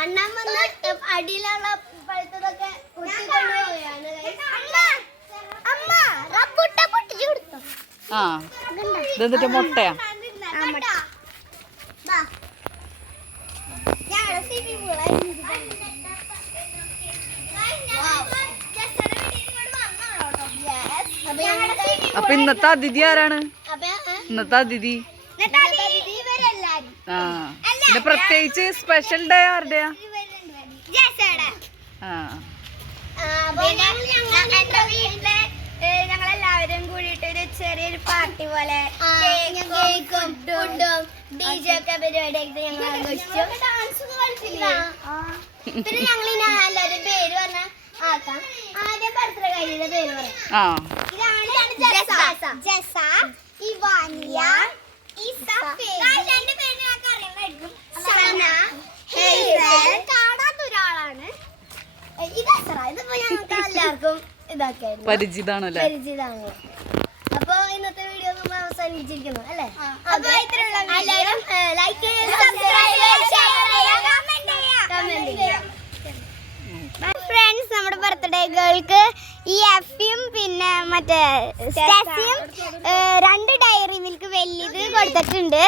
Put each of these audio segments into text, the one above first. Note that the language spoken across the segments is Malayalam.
അണ്ണൻ വന്ന് അടിയിലുള്ള പഴുത്തതൊക്കെ ആ ഇതെന്നിട്ട് മുട്ടയാ അപ്പൊ ഇന്നത്തെ അതിഥി ആരാണ്? ഇന്നത്തെ അതിഥി ആ പിന്നെ പ്രത്യേകിച്ച് സ്പെഷ്യൽ ഡേ ആരുടെയാ? എന്റെ വീട്ടില് ഞങ്ങളെല്ലാവരും കൂടിയിട്ട് ഒരു ചെറിയൊരു പാർട്ടി പോലെ കേക്കും ഫുഡും ഡിജെ ഒക്കെ പരിപാടിയായിട്ട് ഞങ്ങൾ ആഘോഷിച്ചു. പിന്നെ ഞങ്ങൾ എല്ലാവരും പേര് പറഞ്ഞ ആക്കാം. ആദ്യം ബർത്ത്ഡേ കഴിഞ്ഞ പേര് പറയാം. ഇതാണ് ജസ, ഇവാനിയ, രണ്ട് പേര് ഞങ്ങൾക്ക് അറിയാമായിരിക്കും. സന, ഹേസൽ, കാണാത്ത ഒരാളാണ്. ഇത് അസറ. ഇതിപ്പോ ഞങ്ങൾക്ക് എല്ലാവർക്കും പരിചിതാണല്ലേ. അപ്പൊ ഇന്നത്തെ വീഡിയോ നമ്മൾ അവസാനിപ്പിച്ചിരിക്കുന്നു അല്ലേ? അപ്പൊ എല്ലാവരും ലൈക്ക് ചെയ്യുക, സബ്സ്ക്രൈബ് ചെയ്യുക, ഷെയർ ചെയ്യുക, കമന്റ് ചെയ്യുക. ഫ്രണ്ട്സ്, നമ്മുടെ ബർത്ത്ഡേ ഗേൾക്ക് ഈ എഫിയും പിന്നെ മറ്റേ സ്റ്റസിയും 2 ഡയറി മിൽക്ക് വലിയത് കൊടുത്തിട്ടുണ്ട്.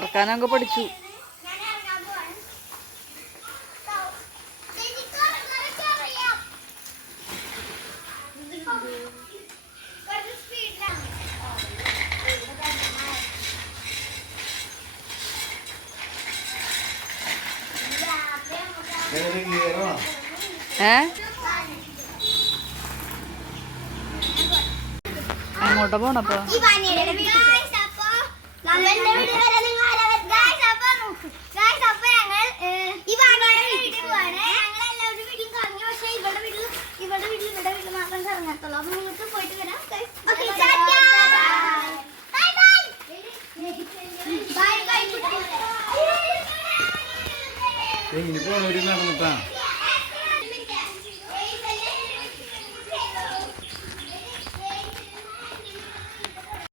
ഇറക്കാനൊക്കെ പഠിച്ചു. എങ്ങോട്ടാ പോണപ്പോ? ഇനിയിപ്പോ നടന്നിട്ടാ